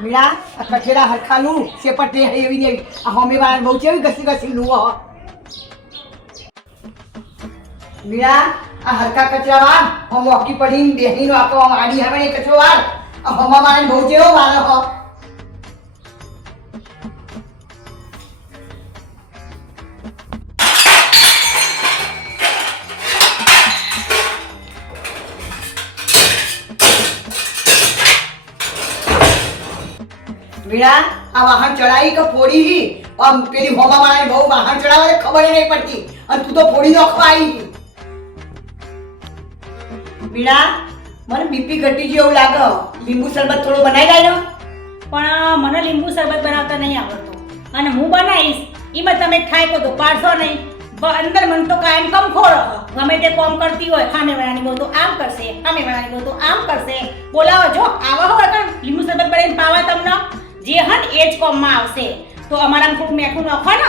મીરા આ કચેરા હરખાનું સેપટે એવી ને આ હોમે વાળા બહુ છે ઘસી ઘસી લુવો મીરા આ હરખા કચરા વાર હમ મોકી પડીને બેહીનો આખો આડી હવે ને કચરો વાર આ હોમા વાળા બહુ છે વાળો હો मीरा आ वाहन चढ़ाई का फोड़ी ही और पेली होमा मारे बहु वाहन चढ़ावे खबर ही नहीं पड़ती और तू तो फोड़ी नो खवाई मीरा મને બીપી ઘટી જેવું લાગે લીંબુ શરબત થોડો બનાવી દે ને પણ મને લીંબુ શરબત બનાવતા નહીં આવડતું અને હું બનાવીશ એમાં તમે ખાઈ તો પાડશો નહીં અંદર મને તો કાયમ કમ ખોરો ગમે તે કોમ કરતી હોય ખામે વાળાની બહુ તો આમ કરશે ખામે વાળાની બહુ તો આમ કરશે બોલાવો જો આવા હોય તો લીંબુ શરબત બનાવીને પાવા તમને જે હન એ જ કોમમાં આવશે તો અમારા થોડું મેઠું નાખો ને